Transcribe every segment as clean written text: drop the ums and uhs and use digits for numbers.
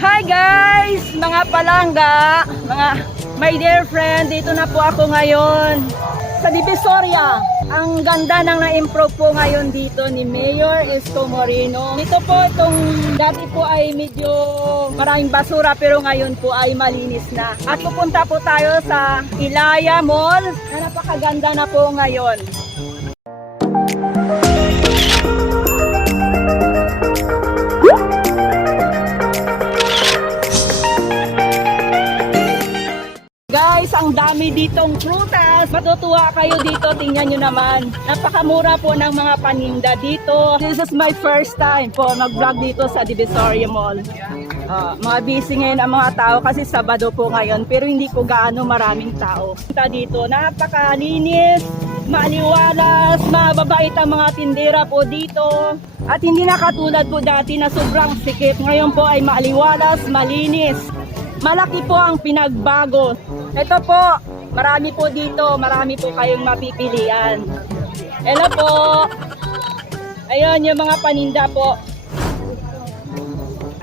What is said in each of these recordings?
Hi guys! Mga palangga, my dear friend, dito na po ako ngayon sa Divisoria. Ang ganda ng na-improve po ngayon dito ni Mayor Isko Moreno. Ito po, dati po ay medyo maraming basura pero ngayon po ay malinis na. At pupunta po tayo sa Ilaya Mall na napakaganda na po ngayon. Guys, ang dami ditong prutas. Matutuwa kayo dito. Tingnan nyo naman. Napakamura po ng mga paninda dito. This is my first time po mag-vlog dito sa Divisoria Mall. Mga busy ngayon ang mga tao kasi Sabado po ngayon. Pero hindi po gaano maraming tao. Dito, napakalinis, maliwalas, mababait ang mga tindera po dito. At hindi na katulad po dati na sobrang sikip. Ngayon po ay maliwalas, malinis. Malaki po ang pinagbago. Ito po, marami po dito, marami po kayong mapipilian. Hello po. Ayun yung mga paninda po.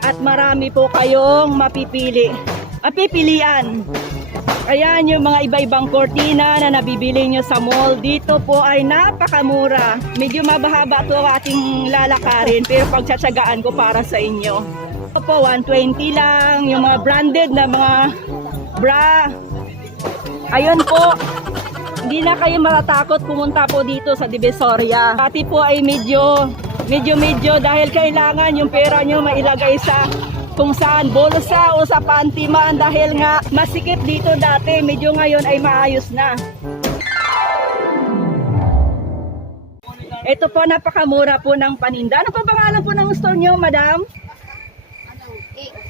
At marami po kayong mapipilian. Ayan yung mga iba-ibang kortina na nabibili nyo sa mall. Dito po ay napakamura. Medyo mabahaba to ating lalakarin pero pagtsatsagaan ko para sa inyo. Ito po, 120 lang. Yung mga branded na mga bra. Ayun po, hindi na kayo matatakot pumunta po dito sa Divisoria. Pati po ay medyo dahil kailangan yung pera nyo mailagay sa kung saan, bolsa o sa panty man dahil nga masikip dito dati, medyo ngayon ay maayos na. Ito po, napakamura po ng paninda. Ano pa pangalan po ng store nyo, madam?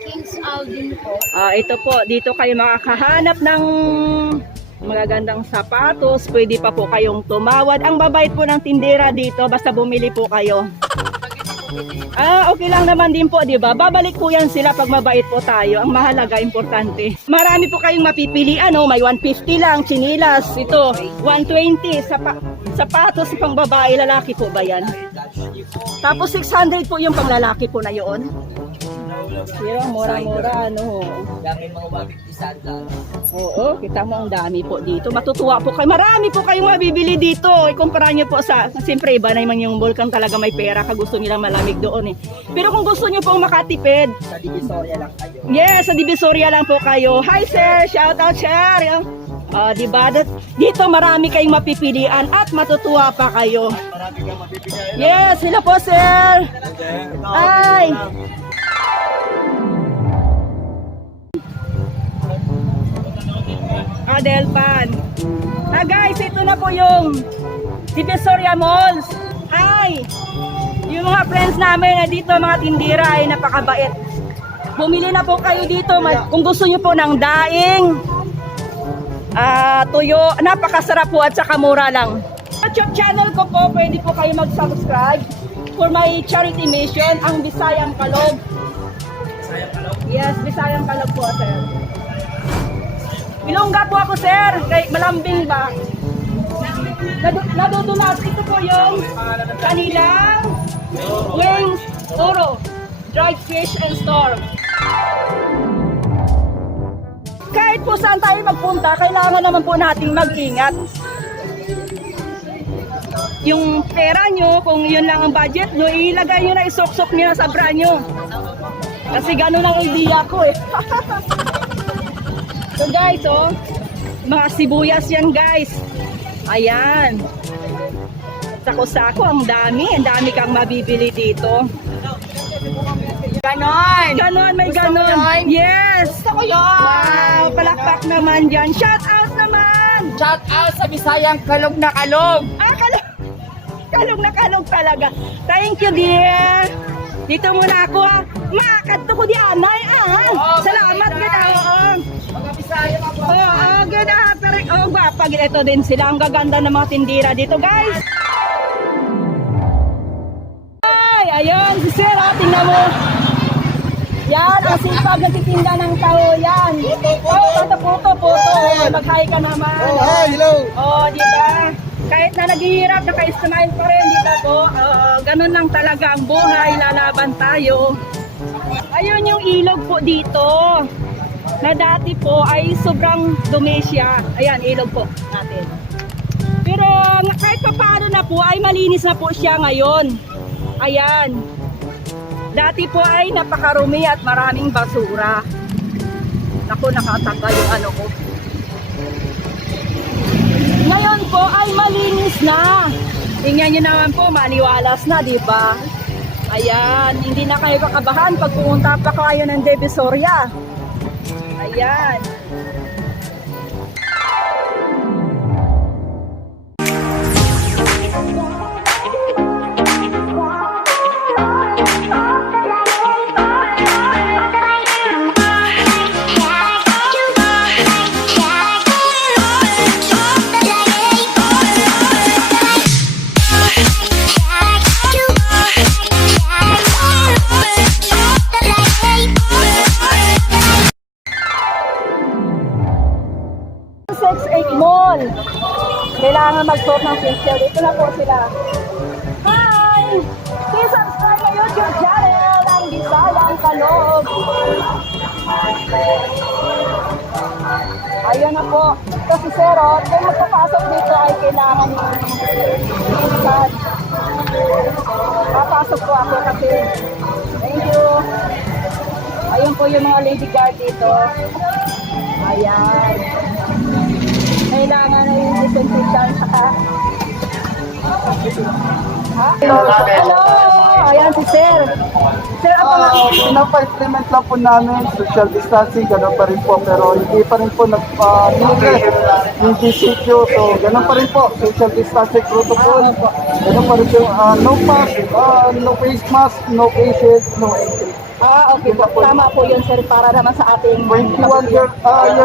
King's Alden po. Ito po, dito kayo makakahanap ng magagandang sapatos. Pwede pa po kayong tumawad. Ang babait po ng tindera dito, basta bumili po kayo. Okay lang naman din po, di ba? Babalik po yan sila pag mabait po tayo. Ang mahalaga, importante. Marami po kayong mapipilian, may 150 lang, chinilas. Ito, 120, sapatos pang babae, lalaki po ba yan? Tapos 600 po yung pang lalaki po na yun. Pero mura-mura, Dami mga 150 sandal. Oo, kita mo ang dami po dito. Matutuwa po kayo. Marami po kayong mabibili dito. Ikumpara nyo po siyempre iba naman yung Volcan talaga may pera. Gusto nilang malamig doon eh. Pero kung gusto nyo pong makatipid, Sa Divisoria lang kayo. yes, sa Divisoria lang po kayo. Hi sir, shout out sir. Diba? Dito marami kayong mapipilian at matutuwa pa kayo. Marami kang mapipilian. Yes, sila po sir. Hi. Delpan. Guys, ito na po yung Divisoria Malls. Hi! Yung mga friends namin na dito, mga tindira ay napakabait. Bumili na po kayo dito kung gusto nyo po ng daing, tuyo, napakasarap po at saka mura lang. YouTube channel ko po, pwede po kayo mag-subscribe for my charity mission, ang Bisayang Kalog. Bisayang Kalog? Yes, Bisayang Kalog po, sir. Ilongga po ako, sir. Kay malambing ba? Nadudulas. Ito po yung kanilang wings, oro, dried fish and storm. Kahit po saan tayo magpunta, kailangan naman po nating mag-ingat. Yung pera nyo, kung yun lang ang budget nyo, ilagay nyo na, isok-sok nyo na sa bra nyo. Kasi gano'n ang idea ko eh. So guys, mga sibuyas yan guys. Ayan. Sako-sako, ang dami kang mabibili dito. Ganon! Ganon, may ganon. Yes! Gusto ko yun! Wow, palakpak naman dyan. Shout out naman! Shout out sa Bisayang Kalog na Kalog! Kalog! Kalog na kalog talaga. Thank you dear! Dito muna ako Makakadto ko di anay Salamat ganda. Mga Bisaya mga Ganda. Pero gwapa ito din sila. Ang gaganda ng mga tindira dito guys. Ayun, si Sir, tingnan mo. Yan, ang sipag nagtitinda ng tao yan. Puto. Mag-hi ka naman. Hi, hello. Di ba? Kahit na naghihirap, naka-smile pa rin, di ba po? Ganun lang talaga ang buhay, lalaban tayo. Ayun yung ilog po dito. Na dati po ay sobrang dumi siya. Ayan, ilog po natin. Pero kahit pa paano na po ay malinis na po siya ngayon. Ayan. Dati po ay napakarumi at maraming basura. Naku, nakatanggal yung ano ko. Ngayon po ay malinis na. Tingnan nyo naman po, maliwalas na, di ba? Ayan, hindi na kayo kakabahan pag pumunta pa kayo ng Divisoria. Ayan. Mall. Kailangan mag-sort ng picture. Dito na po sila. Hi! Please subscribe my YouTube channel ang Bisayang Kalog. Ayan na po. Ito si Zero. Kung magpapasok dito ay kailangan yung card. Papasok po ako kasi. Thank you. Ayun po yung mga lady guard dito. Ayan. Kailangan na yung disinfectant saka. Hello! Ayan si Sir. Sir, ang pangalan? Pinapa-implement lang po namin social distancing, gano'n pa rin po, pero hindi pa rin po yung GCQ, so gano'n pa rin po, social distancing protocol, gano'n pa rin po, no mask, no face mask, no face shield, no entry. Okay po. Tama po yun, sir, para naman sa ating 21 years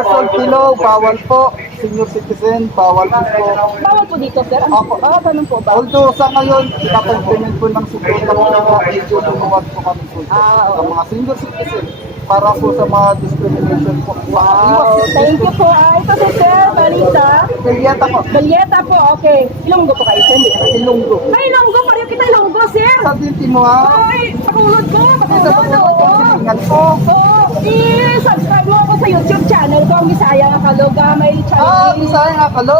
old below, bawal po. Senior citizen, bawal po. Bawal po dito, sir? Opo. Ganun po ba? Although sa ngayon, pinapa-implement po ng siguro ng mga medyo lumuwag po kami po. Sa mga senior citizen, para po sa mga discrimination po. Wow, thank you po. Ito si Sir Balita. Bilyeta po. Balyeta po, okay. Ilonggo po kayo, sir? Ilonggo. Ay, Ilonggo. Pareho kita Ilonggo, sir. Sa dinti mo ha? Ay, pakulod ko. Sa Pakulod, oo. Silingan po. Oo. I-subscribe mo ako sa YouTube channel ko, ang Bisayang Kalog. May channel. Bisaya nga kalo.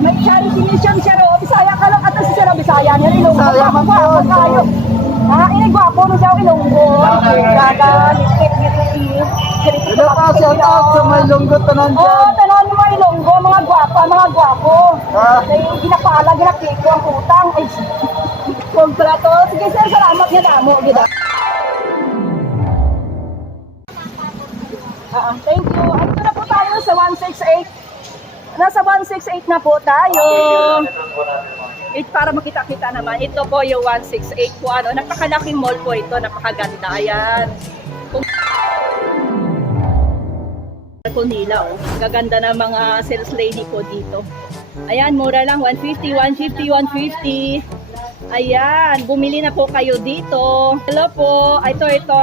May channel mission siya ro. Bisaya Kalog. At si Sir Bisaya niya. Ilonggo. Bisaya man po. Ako tayo. Inigwapo mo siya Ilonggo. Gaga, ngiti-ngiti. Hello pa, shout out sa may lunggot tanan Oo, dyan. tanan mo mga Ilonggo, mga gwapo. Kaya ginapala, ginapiko ang utang. Ay, kung pala to. Sige sir, salamat nga damo. Gida. Thank you. Ito na po tayo sa 168. Nasa 168 na po tayo. Para makita-kita naman. Ito po yung 168 po. Napakalaking mall po ito. Napakaganda. Ayan. Po nila, oh. Gaganda ng mga sales lady po dito. Ayan, mura lang, 150. Ayan, bumili na po kayo dito. Hello po, ito.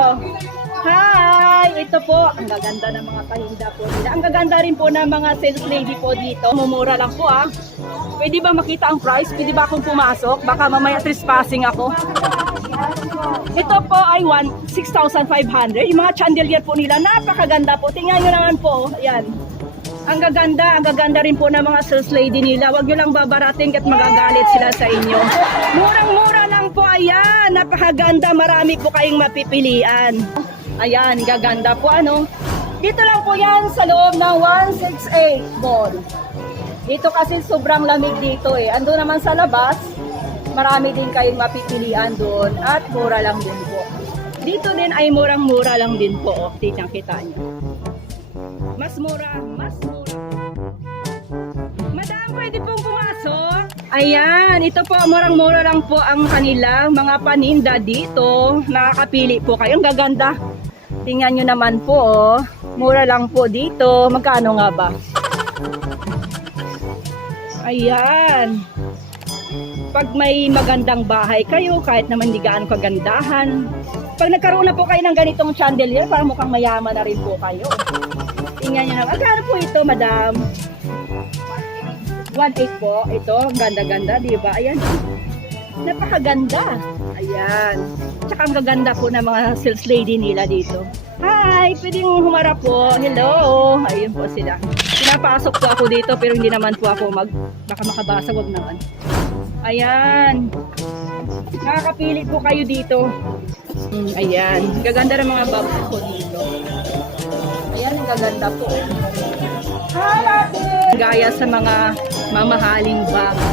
Hi, ito po. Ang gaganda ng mga pahinda po nila. Ang gaganda rin po ng mga sales lady po dito. Mumura lang po ah. Pwede ba makita ang price? Pwede ba akong pumasok? Baka mamaya trespassing ako. Ito po ay 6,500. Yung mga chandelier po nila, napakaganda po. Tingnan nyo naman po. Ayan. Ang gaganda rin po ng mga sales lady nila. Huwag nyo lang babarating at magagalit sila sa inyo. Murang-mura lang po. Ayan. Napakaganda. Marami po kayong mapipilian. Ayan. Gaganda po. Dito lang po yan sa loob ng 168 mall. Dito kasi sobrang lamig dito eh. Ando naman sa labas. Marami din kayong mapipilian doon at mura lang din po. Dito din ay murang-mura lang din po. Kita nyo. Mas mura. Madam, pwede pong pumasok? Ayan, ito po, murang-mura lang po ang kanila mga paninda dito. Nakakapili po kayo. Ang gaganda. Tingnan nyo naman po, oh. Mura lang po dito. Magkano nga ba? Ayan. Pag may magandang bahay kayo, kahit naman hindi gaano kagandahan, pag nagkaroon na po kayo ng ganitong chandelier, parang mukhang mayaman na rin po kayo. Tingnan nyo na. Agano po ito, madam? 1.8 po. Ito, ganda-ganda, di ba? Ayan. Napakaganda. Ayan. Tsaka ang gaganda po ng mga sales lady nila dito. Hi! Pwedeng humarap po. Hello! Ayun po sila. Pinapasok po ako dito pero hindi naman po ako baka makabasa, wag naman. Ayan. Nakakapili po kayo dito. Ayan. Gaganda ng mga bags po dito. Ayan, ang gaganda po. Gaya sa mga mamahaling bags.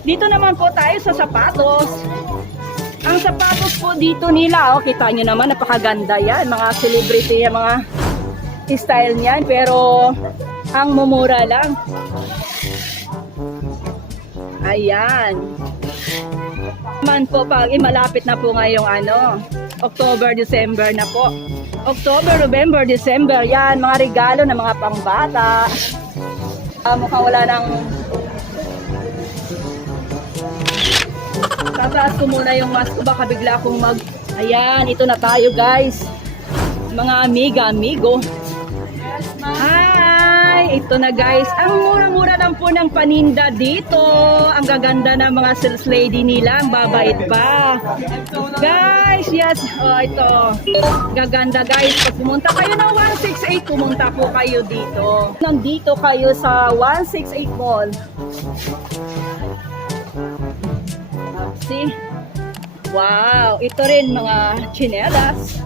Dito naman po tayo sa sapatos. Ang sapatos po dito nila, oh, kita nyo naman, napakaganda yan. Mga celebrity, mga style niyan. Pero, ang mumura lang. Ayan. Naman po, pag malapit na po ngayong October, December na po. October, November, December, yan. Mga regalo ng mga pangbata. Mukhang wala nang... Tataas ko muna yung mask ko, baka bigla akong Ayan, ito na tayo guys. Mga amigo. Hi! Ito na guys. Ang mura-mura lang po ng paninda dito. Ang gaganda ng mga sales lady nila. Ang babait pa. Guys, yes. Oh, ito. Gaganda guys. Pag pumunta kayo ng 168, pumunta po kayo dito. Nandito kayo sa 168 Mall. See? Wow! Ito rin mga tsinelas.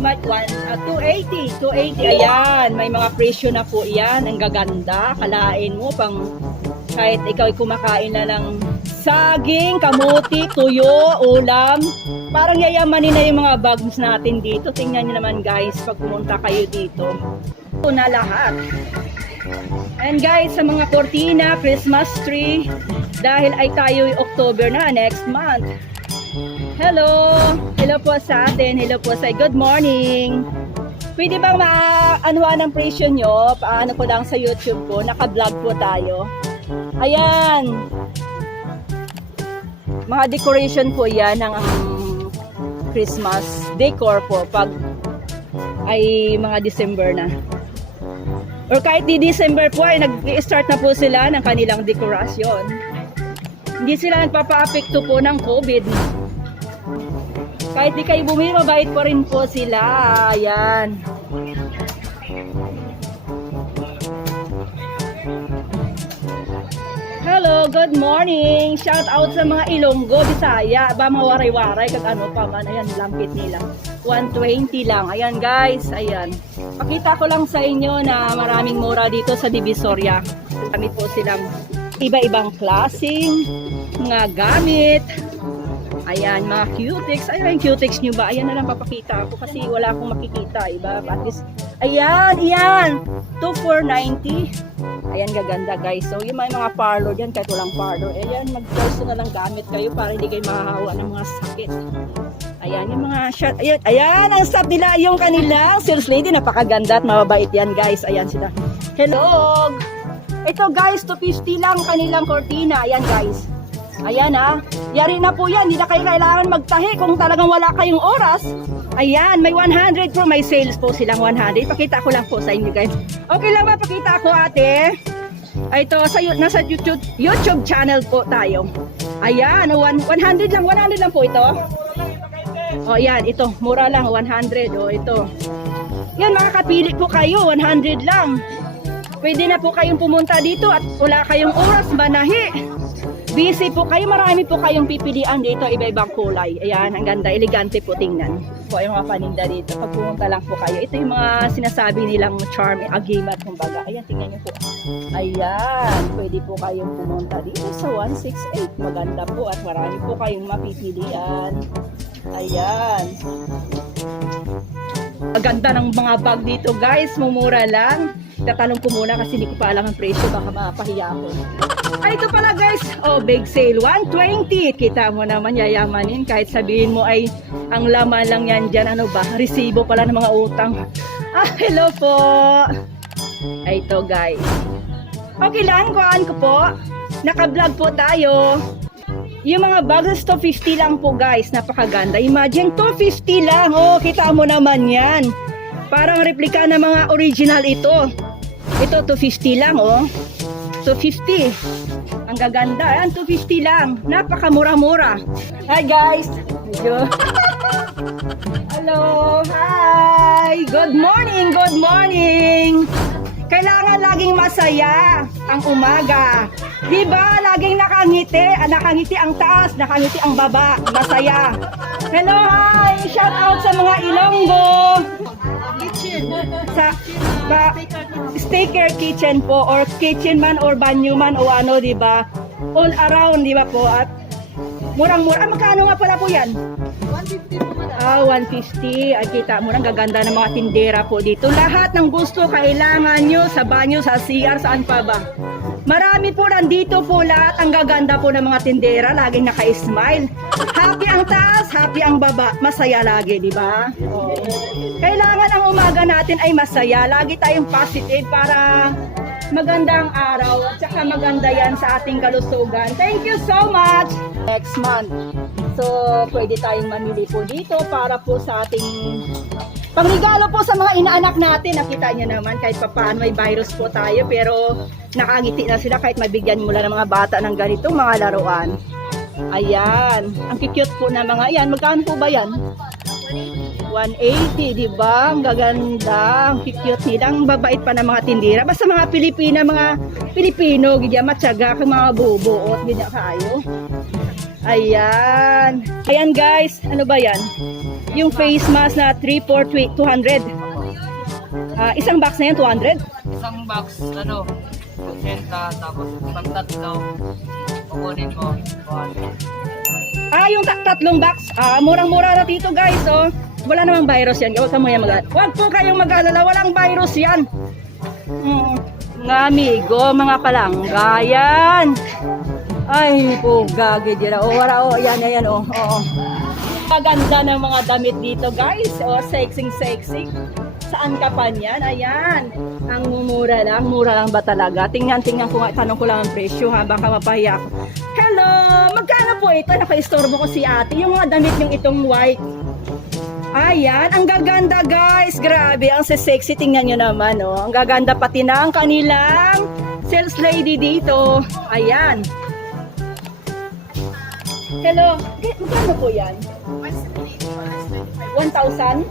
280. Ayan, may mga presyo na po yan. Ang gaganda. Kalain mo pang kahit ikaw ay kumakain na ng saging, kamuti, tuyo, ulam. Parang yayamanin na yung mga bags natin dito. Tingnan nyo naman guys pag pumunta kayo dito. Ito na lahat. And guys, sa mga kortina, Christmas tree, dahil ay tayo October na, next month. Hello! Hello po sa atin. Hello po sa good morning. Pwede bang maanuhan ng presyo nyo? Paano ko lang sa YouTube po. Naka-vlog po tayo. Ayan. Mga decoration po yan ng Christmas decor po pag ay mga December na. Or kahit di December po ay nag-start na po sila ng kanilang dekorasyon. Hindi sila nagpapa-apekto po ng COVID. Kahit di kayo bumili, mabait pa rin po sila. Ayan. Hello, good morning. Shout out sa mga Ilonggo, Bisaya. Ba mga waray-waray, kag ano pa man. Ayan, lampit nila. 120 lang. Ayan guys, ayan. Pakita ko lang sa inyo na maraming mura dito sa Divisoria. Kami po silang iba-ibang klaseng mga gamit. Ayan, mga cutex. Ayan, yung cutex nyo ba? Ayan na lang papakita ako kasi wala akong makikita. Iba, at least. Ayan, ayan. 2,490. Ayan, gaganda guys. So, yung mga parlor dyan, kahit walang parlor. Ayan, mag-personal lang gamit kayo para hindi kayo makahawa ng mga sakit. Ayan, yung mga shot. Ayan, ang stop nila yung kanilang sales lady. Napakaganda at mababait yan guys. Ayan sila. Hello! Ito guys, 250 lang kanilang cortina. Ayan guys. Ayan ha. Yari na po yan. Hindi na kayo kailangan magtahi kung talagang wala kayong oras. Ayan, may 100 po. May sales po silang 100. Pakita ko lang po sa inyo guys. Okay lang ba? Pakita ko ate. Ito, nasa YouTube channel po tayo. Ayan, 100 lang. 100 lang po ito. O yan, ito. Mura lang. 100. O ito. Yan, makakapili po kayo. 100 lang. Pwede na po kayong pumunta dito at wala kayong oras, manahi. Busy po kayo, marami po kayong pipilian dito, iba-ibang kulay. Ayan, ang ganda, elegante po tingnan. Po yung mga paninda dito. Pag pumunta lang po kayo, ito yung mga sinasabi nilang charm, agimat, kumbaga. Ayan, tingnan nyo po. Ayan, pwede po kayong pumunta dito sa 168. Maganda po at marami po kayong mapipilian. Ayan. Ang ganda ng mga bag dito guys, mumura lang. Tatanong ko muna kasi hindi ko pa alam ang presyo, baka mapahiya ako. Ay, ito pala guys, oh, big sale, 120. Kita mo naman, yayamanin. Kahit sabihin mo ay ang laman lang yan dyan, ano ba, resibo pala ng mga utang. Ah, hello po. Ay, ito guys. Okay lang, kuhaan ko po. Naka-vlog po tayo. Yung mga bags, 250 lang po guys, napakaganda. Imagine, 250 lang. Oh, kita mo naman yan. Parang replika ng mga original ito. Ito, 250 lang, oh. 250. Ang gaganda. Ayan, 250 lang. Napakamura-mura. Hi, guys. Medyo. Hello. Hi. Good morning. Good morning. Kailangan laging masaya ang umaga. Diba? Laging nakangiti. Nakangiti ang taas, nakangiti ang baba. Masaya. Hello, hi. Shout out sa mga Ilonggo. Sa Staker Kitchen po, or kitchen man or banyo man o ano, di ba? All around, di ba po? At murang-mura. Magkano nga pala po yan? 150 po, madam. 150. Ay, kita mo, ang gaganda ng mga tindera po dito. Lahat ng gusto, kailangan nyo sa banyo, sa CR, saan pa ba? Marami po nandito po lahat. Ang gaganda po ng mga tindera, laging naka-smile. Happy ang taas, happy ang baba. Masaya lagi, di ba? Oh. Kailangan ang umaga natin ay masaya. Lagi tayong positive para magandang araw at saka maganda yan sa ating kalusugan. Thank you so much! Next month. So, pwede tayong mamili po dito para po sa ating pangregalo po sa mga inaanak natin. Nakita niyo naman kahit papaano may virus po tayo pero nakangiti na sila kahit mabigyan mula ng mga bata ng ganitong mga laruan. Ayan. Ang cute po na mga yan. Magkano po ba yan? 180, di ba? Ang gaganda, ang cute nila, ang babait pa ng mga tindira. Basta mga Pilipino, gidya matyaga kang mga bubuot, gidya kayo. Ayan. Ayan guys, ano ba yan? Yung face mask na 3 for 200. Isang box na yan, 200? Isang box, 80, tapos pag tatlo, kukunin ko, 100. Yung tatlong box. Murang-mura na dito guys, oh. Wala namang virus yan. Huwag Huwag po kayong mag-alala. Walang virus yan. Mga amigo, mga palangga. Yan. Ay, po, gagid yan. Wala, yan, oh. Maganda ng mga damit dito, guys. Sexy. Saan ka pa niyan? Ayan. Ang mura lang ba talaga? Tingnan ko nga, tanong ko lang ang presyo ha, baka mapahiya ako. Hello! Magkano po ito? Naka-istorbo ko si ate. Yung mga damit yung itong white. Ayan, ang gaganda guys. Grabe, ang sexy. Tingnan nyo naman, oh. Ang gaganda pati na ang kanilang sales lady dito. Ayan. Hello. Magkano po yan? 1,000?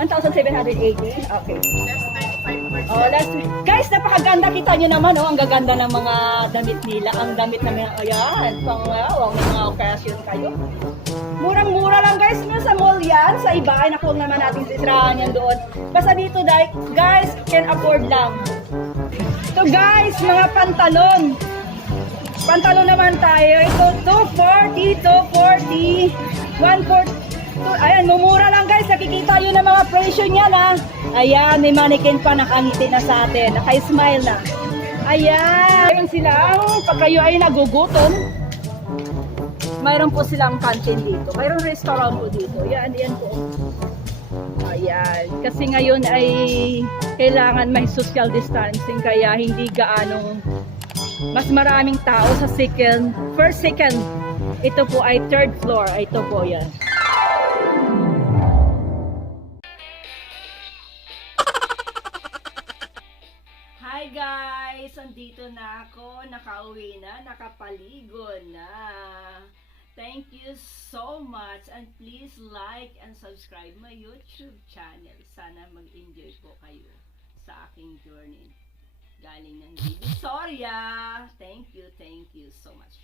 1,780? Okay. Guys, napakaganda. Kita nyo naman, oh. Ang gaganda ng mga damit nila. Ang damit na mga, ayan. Pangawang mga occasion kayo. Murang-mura lang guys, no, sa mall yan. Sa iba, ay nakuha naman natin sisirahan yan doon. Basta dito, guys, can afford lang. Ito guys, mga pantalon. Pantalon naman tayo. Ito, 240, 140. Ayan, mumura lang guys. Nakikita nyo na mga presyo niya na. Ayan, may mannequin pa nakangiti na sa atin. Naka-smile na. Ayan. Ayan sila. Pag kayo ay nagugutom, mayroon po silang canteen dito. Mayroon restaurant po dito. Yan po. Ayan. Kasi ngayon ay kailangan may social distancing kaya hindi gaanong mas maraming tao sa first, second. Ito po ay third floor. Ito po yan. Hi guys! Andito na ako. Nakauwi na. Nakapaligo na. Thank you so much and please like and subscribe my YouTube channel. Sana mag-enjoy po kayo sa aking journey. Galing ng Divisoria. Thank you so much.